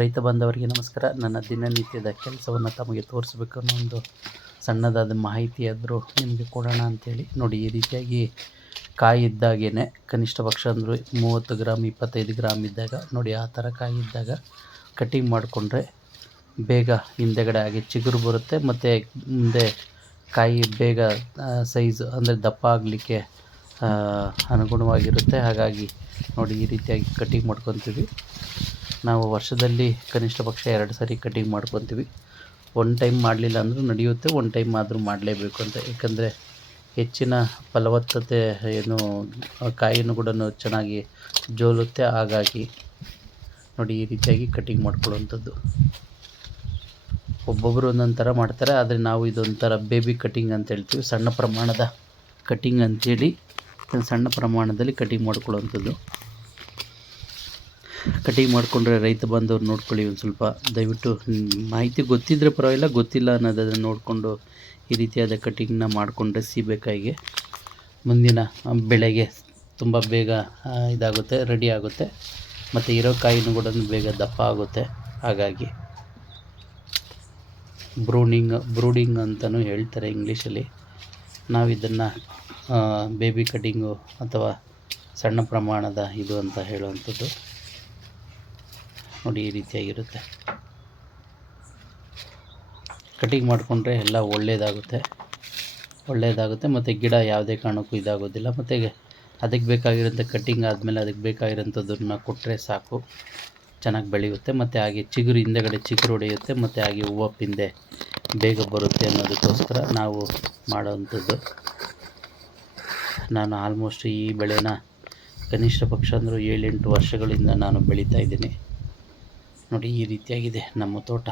ರೈತ ಬಾಂಧವರಿಗೆ ನಮಸ್ಕಾರ. ನನ್ನ ದಿನನಿತ್ಯದ ಕೆಲಸವನ್ನು ತಮಗೆ ತೋರಿಸ್ಬೇಕು ಅನ್ನೋ ಒಂದು ಸಣ್ಣದಾದ ಮಾಹಿತಿ ಆದರೂ ನಿಮಗೆ ಕೊಡೋಣ ಅಂಥೇಳಿ ನೋಡಿ. ಈ ರೀತಿಯಾಗಿ ಕಾಯಿ ಇದ್ದಾಗೇ ಕನಿಷ್ಠ ಪಕ್ಷ ಅಂದರೂ 30 ಗ್ರಾಮ್ 25 ಗ್ರಾಮ್ ಇದ್ದಾಗ ನೋಡಿ, ಆ ಥರ ಕಾಯಿ ಇದ್ದಾಗ ಕಟಿಂಗ್ ಮಾಡಿಕೊಂಡ್ರೆ ಬೇಗ ಹಿಂದೆಗಡೆ ಆಗಿ ಚಿಗುರು ಬರುತ್ತೆ ಮತ್ತು ಮುಂದೆ ಕಾಯಿ ಬೇಗ ಸೈಜ್ ಅಂದರೆ ದಪ್ಪ ಆಗಲಿಕ್ಕೆ ಅನುಗುಣವಾಗಿರುತ್ತೆ. ಹಾಗಾಗಿ ನೋಡಿ, ಈ ರೀತಿಯಾಗಿ ಕಟಿಂಗ್ ಮಾಡ್ಕೊತೀವಿ. ನಾವು ವರ್ಷದಲ್ಲಿ ಕನಿಷ್ಠ ಪಕ್ಷ 2 ಸರಿ ಕಟಿಂಗ್ ಮಾಡ್ಕೊತೀವಿ. ಒನ್ ಟೈಮ್ ಮಾಡಲಿಲ್ಲ ಅಂದರೂ ನಡೆಯುತ್ತೆ, ಒನ್ ಟೈಮ್ ಆದರೂ ಮಾಡಲೇಬೇಕು ಅಂತ. ಏಕೆಂದರೆ ಹೆಚ್ಚಿನ ಫಲವತ್ತತೆ ಏನು ಕಾಯಿನೂ ಕೂಡ ಚೆನ್ನಾಗಿ ಜೋಲುತ್ತೆ. ಹಾಗಾಗಿ ನೋಡಿ, ಈ ರೀತಿಯಾಗಿ ಕಟಿಂಗ್ ಮಾಡ್ಕೊಳ್ಳುವಂಥದ್ದು. ಒಬ್ಬೊಬ್ಬರು ಒಂದೊಂದು ಥರ ಮಾಡ್ತಾರೆ, ಆದರೆ ನಾವು ಇದೊಂಥರ ಬೇಬಿ ಕಟಿಂಗ್ ಅಂತ ಹೇಳ್ತೀವಿ. ಸಣ್ಣ ಪ್ರಮಾಣದ ಕಟಿಂಗ್ ಅಂಥೇಳಿ ಸಣ್ಣ ಪ್ರಮಾಣದಲ್ಲಿ ಕಟಿಂಗ್ ಮಾಡ್ಕೊಳ್ಳುವಂಥದ್ದು. ಕಟಿಂಗ್ ಮಾಡಿಕೊಂಡ್ರೆ ರೈತ ಬಾಂಧವ್ರು ನೋಡ್ಕೊಳ್ಳಿ, ಒಂದು ಸ್ವಲ್ಪ ದಯವಿಟ್ಟು ಮಾಹಿತಿ ಗೊತ್ತಿದ್ದರೆ ಪರವಾಗಿಲ್ಲ, ಗೊತ್ತಿಲ್ಲ ಅನ್ನೋದನ್ನು ನೋಡಿಕೊಂಡು ಈ ರೀತಿಯಾದ ಕಟಿಂಗ್ನ ಮಾಡಿಕೊಂಡ್ರೆ ಸೀಬೆಕಾಯಿಗೆ ಮುಂದಿನ ಬೆಳೆಗೆ ತುಂಬ ಬೇಗ ಇದಾಗುತ್ತೆ, ರೆಡಿ ಆಗುತ್ತೆ ಮತ್ತು ಇರೋ ಕಾಯಿನೂ ಕೂಡ ಬೇಗ ದಪ್ಪ ಆಗುತ್ತೆ. ಹಾಗಾಗಿ ಬ್ರೂಡಿಂಗ್ ಅಂತಲೂ ಹೇಳ್ತಾರೆ ಇಂಗ್ಲೀಷಲ್ಲಿ. ನಾವು ಇದನ್ನು ಬೇಬಿ ಕಟಿಂಗು ಅಥವಾ ಸಣ್ಣ ಪ್ರಮಾಣದ ಇದು ಅಂತ ಹೇಳುವಂಥದ್ದು. ನೋಡಿ, ಈ ರೀತಿಯಾಗಿರುತ್ತೆ. ಕಟಿಂಗ್ ಮಾಡಿಕೊಂಡ್ರೆ ಎಲ್ಲ ಒಳ್ಳೆಯದಾಗುತ್ತೆ ಮತ್ತು ಗಿಡ ಯಾವುದೇ ಕಾರಣಕ್ಕೂ ಇದಾಗೋದಿಲ್ಲ. ಮತ್ತು ಅದಕ್ಕೆ ಬೇಕಾಗಿರೋಂಥ ಕಟಿಂಗ್ ಆದಮೇಲೆ ಅದಕ್ಕೆ ಬೇಕಾಗಿರೋಂಥದ್ದನ್ನು ಕೊಟ್ಟರೆ ಸಾಕು, ಚೆನ್ನಾಗಿ ಬೆಳೆಯುತ್ತೆ ಮತ್ತು ಹಾಗೆ ಚಿಗುರು ಹಿಂದೆಗಡೆ ಚಿಗುರು ಹೊಡೆಯುತ್ತೆ ಮತ್ತು ಹಾಗೆ ಹೂವು ಪಿಂದೆ ಬೇಗ ಬರುತ್ತೆ ಅನ್ನೋದಕ್ಕೋಸ್ಕರ ನಾವು ಮಾಡೋವಂಥದ್ದು. ನಾನು ಆಲ್ಮೋಸ್ಟ್ ಈ ಬೆಳೆನ ಕನಿಷ್ಠ ಪಕ್ಷ ಅಂದರೂ 7-8 ವರ್ಷಗಳಿಂದ ನಾನು ಬೆಳೀತಾ ಇದ್ದೀನಿ. ನೋಡಿ, ಈ ರೀತಿಯಾಗಿದೆ ನಮ್ಮ ತೋಟ.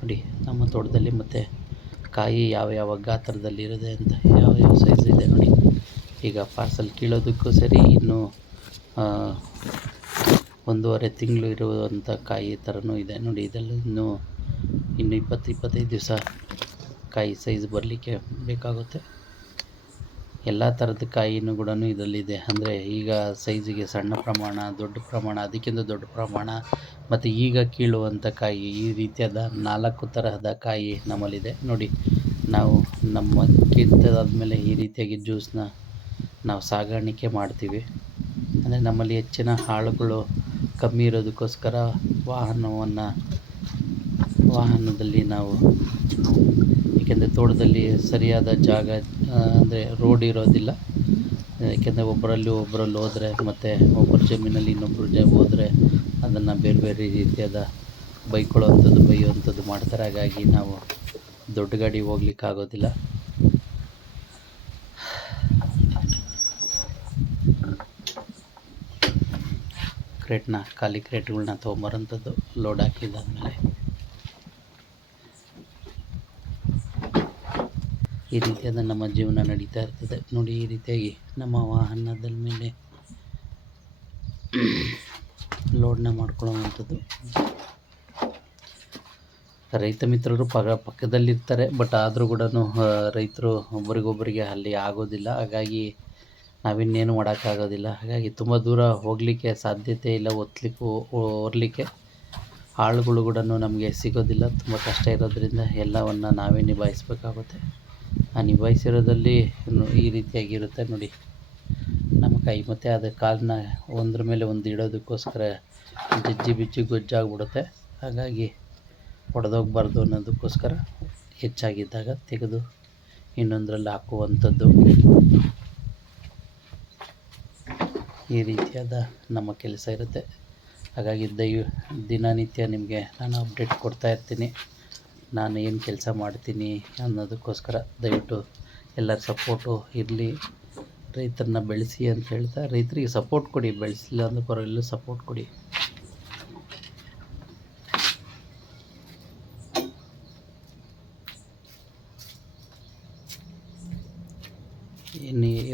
ನೋಡಿ, ನಮ್ಮ ತೋಟದಲ್ಲಿ ಮತ್ತು ಕಾಯಿ ಯಾವ ಗಾತ್ರದಲ್ಲಿರುತ್ತೆ ಅಂತ, ಯಾವ ಸೈಜ್ ಇದೆ ನೋಡಿ. ಈಗ ಪಾರ್ಸಲ್ ಕೀಳೋದಕ್ಕೂ ಸರಿ, ಇನ್ನು 1.5 ತಿಂಗಳು ಇರುವಂಥ ಕಾಯಿ ಥರನೂ ಇದೆ ನೋಡಿ. ಇದೆಲ್ಲ ಇನ್ನು 20-25 ದಿವಸ ಕಾಯಿ ಸೈಜ್ ಬರಲಿಕ್ಕೆ ಬೇಕಾಗುತ್ತೆ. ಎಲ್ಲ ಥರದ ಕಾಯಿನೂ ಕೂಡ ಇದರಲ್ಲಿದೆ. ಅಂದರೆ ಈಗ ಸೈಜಿಗೆ ಸಣ್ಣ ಪ್ರಮಾಣ, ದೊಡ್ಡ ಪ್ರಮಾಣ, ಅದಕ್ಕಿಂತ ದೊಡ್ಡ ಪ್ರಮಾಣ ಮತ್ತು ಈಗ ಕೀಳುವಂಥ ಕಾಯಿ, ಈ ರೀತಿಯಾದ 4 ತರಹದ ಕಾಯಿ ನಮ್ಮಲ್ಲಿದೆ ನೋಡಿ. ನಾವು ನಮ್ಮ ಕಿತ್ತದಾದ್ಮೇಲೆ ಈ ರೀತಿಯಾಗಿ ಜ್ಯೂಸನ್ನ ನಾವು ಸಾಗಾಣಿಕೆ ಮಾಡ್ತೀವಿ. ಅಂದರೆ ನಮ್ಮಲ್ಲಿ ಹೆಚ್ಚಿನ ಆಳುಗಳು ಕಮ್ಮಿ ಇರೋದಕ್ಕೋಸ್ಕರ ವಾಹನದಲ್ಲಿ ನಾವು, ಏಕೆಂದರೆ ತೋಟದಲ್ಲಿ ಸರಿಯಾದ ಜಾಗ ಅಂದರೆ ರೋಡ್ ಇರೋದಿಲ್ಲ. ಏಕೆಂದರೆ ಒಬ್ಬರಲ್ಲಿ ಹೋದರೆ ಮತ್ತು ಒಬ್ಬರ ಜಮೀನಲ್ಲಿ ಇನ್ನೊಬ್ಬರು ಹೋದರೆ ಅದನ್ನು ಬೇರೆ ರೀತಿಯಾದ ಬೈಯುವಂಥದ್ದು ಮಾಡ್ತಾರೆ. ಹಾಗಾಗಿ ನಾವು ದೊಡ್ಡ ಗಾಡಿ ಹೋಗ್ಲಿಕ್ಕಾಗೋದಿಲ್ಲ. ಖಾಲಿ ಕ್ರೇಟ್ಗಳನ್ನ ತೊಗೊಂಬರೋಂಥದ್ದು, ಲೋಡ್ ಹಾಕಿದಾದ್ಮೇಲೆ ಈ ರೀತಿಯಾದ ನಮ್ಮ ಜೀವನ ನಡೀತಾ ಇರ್ತದೆ ನೋಡಿ. ಈ ರೀತಿಯಾಗಿ ನಮ್ಮ ವಾಹನದ ಮೇಲೆ ಲೋಡ್ನ ಮಾಡ್ಕೊಳ್ಳೋವಂಥದ್ದು. ರೈತ ಮಿತ್ರರು ಪಕ್ಕದಲ್ಲಿರ್ತಾರೆ, ಬಟ್ ಆದರೂ ಕೂಡ ರೈತರು ಒಬ್ರಿಗೊಬ್ಬರಿಗೆ ಅಲ್ಲಿ ಆಗೋದಿಲ್ಲ. ಹಾಗಾಗಿ ನಾವಿನ್ನೇನು ಮಾಡೋಕ್ಕಾಗೋದಿಲ್ಲ. ಹಾಗಾಗಿ ತುಂಬ ದೂರ ಹೋಗಲಿಕ್ಕೆ ಸಾಧ್ಯತೆ ಇಲ್ಲ, ಹೊರಲಿಕ್ಕೆ ಆಳುಗಳು ಕೂಡ ನಮಗೆ ಸಿಗೋದಿಲ್ಲ. ತುಂಬ ಕಷ್ಟ ಇರೋದ್ರಿಂದ ಎಲ್ಲವನ್ನು ನಾವೇ ನಿಭಾಯಿಸಬೇಕಾಗುತ್ತೆ. ಆ ನಿಭಾಯಿಸಿರೋದಲ್ಲಿ ಈ ರೀತಿಯಾಗಿರುತ್ತೆ ನೋಡಿ ನಮ್ಮ ಕೈ. ಮತ್ತು ಅದು ಕಾಲನ್ನ ಒಂದ್ರ ಮೇಲೆ ಒಂದು ಇಡೋದಕ್ಕೋಸ್ಕರ ಬಿಚ್ಚಿ ಗೊಜ್ಜಾಗ್ಬಿಡುತ್ತೆ. ಹಾಗಾಗಿ ಒಡೆದೋಗ್ಬಾರ್ದು ಅನ್ನೋದಕ್ಕೋಸ್ಕರ ಹೆಚ್ಚಾಗಿದ್ದಾಗ ತೆಗೆದು ಇನ್ನೊಂದರಲ್ಲಿ ಹಾಕುವಂಥದ್ದು. ಈ ರೀತಿಯಾದ ನಮ್ಮ ಕೆಲಸ ಇರುತ್ತೆ. ಹಾಗಾಗಿ ದಿನನಿತ್ಯ ನಿಮಗೆ ನಾನು ಅಪ್ಡೇಟ್ ಕೊಡ್ತಾ ಇರ್ತೀನಿ, ನಾನು ಏನು ಕೆಲಸ ಮಾಡ್ತೀನಿ ಅನ್ನೋದಕ್ಕೋಸ್ಕರ. ದಯವಿಟ್ಟು ಎಲ್ಲರ ಸಪೋರ್ಟು ಇರಲಿ, ರೈತರನ್ನ ಬೆಳೆಸಿ ಅಂತ ಹೇಳ್ತಾ, ರೈತರಿಗೆ ಸಪೋರ್ಟ್ ಕೊಡಿ, ಬೆಳೆಸಿಲ್ಲ ಅಂದ್ರೆ ಪರವಾಗಿಲ್ಲ, ಸಪೋರ್ಟ್ ಕೊಡಿ.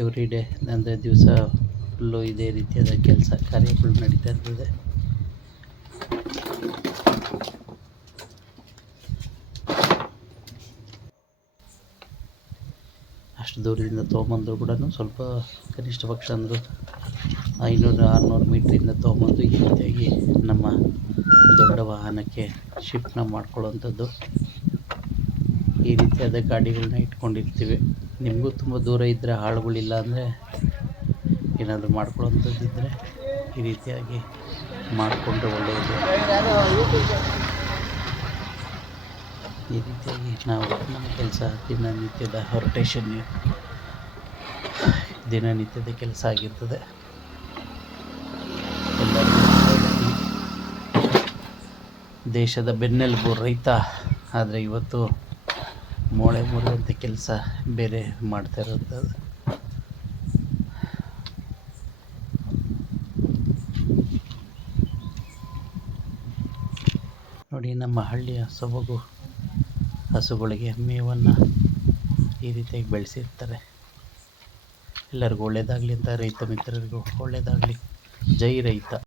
ಎವ್ರಿ ಡೇ ಅಂದರೆ ದಿವಸ ಫುಲ್ಲು ಇದೇ ರೀತಿಯಾದ ಕೆಲಸ ಕಾರ್ಯಗಳು ನಡೀತಾ ಇರ್ತದೆ. ಅಷ್ಟು ದೂರದಿಂದ ತೊಗೊಂಬಂದ್ರು ಕೂಡ ಸ್ವಲ್ಪ ಕನಿಷ್ಠ ಪಕ್ಷ ಅಂದರೂ 500-600 ಮೀಟ್ರಿಂದ ತೊಗೊಂಬಂದು ಈ ರೀತಿಯಾಗಿ ನಮ್ಮ ದೊಡ್ಡ ವಾಹನಕ್ಕೆ ಶಿಫ್ಟ್ನ ಮಾಡ್ಕೊಳ್ಳೋವಂಥದ್ದು. ಈ ರೀತಿಯಾದ ಗಾಡಿಗಳನ್ನ ಇಟ್ಕೊಂಡಿರ್ತೀವಿ. ನಿಮಗೂ ತುಂಬ ದೂರ ಇದ್ದರೆ, ಆಳುಗಳಿಲ್ಲ ಅಂದರೆ, ಏನಾದರೂ ಮಾಡ್ಕೊಳ್ಳೋವಂಥದ್ದಿದ್ದರೆ ಈ ರೀತಿಯಾಗಿ ಮಾಡಿಕೊಂಡ್ರೆ ಒಳ್ಳೆಯದು. ಈ ರೀತಿಯಾಗಿ ನಾವು ನಮ್ಮ ಕೆಲಸ ದಿನನಿತ್ಯದ ಕೆಲಸ ಆಗಿರ್ತದೆ. ಎಲ್ಲರಿಗೂ ದೇಶದ ಬೆನ್ನೆಲುಬು ರೈತ, ಆದರೆ ಇವತ್ತು ಮೋಳೆ ಮುರಿಯುವಂಥ ಕೆಲಸ ಬೇರೆ ಮಾಡ್ತಾ ಇರೋಂಥದ್ದು. ನೋಡಿ, ನಮ್ಮ ಹಳ್ಳಿಯ ಸೊಬಗು. ಹಸುಗಳಿಗೆ ಮೇವನ್ನು ಈ ರೀತಿಯಾಗಿ ಬೆಳೆಸಿರ್ತಾರೆ. ಎಲ್ಲರಿಗೂ ಒಳ್ಳೆಯದಾಗಲಿ ಅಂತ ರೈತ ಮಿತ್ರರಿಗೂ ಒಳ್ಳೆಯದಾಗಲಿ. ಜೈ ರೈತ.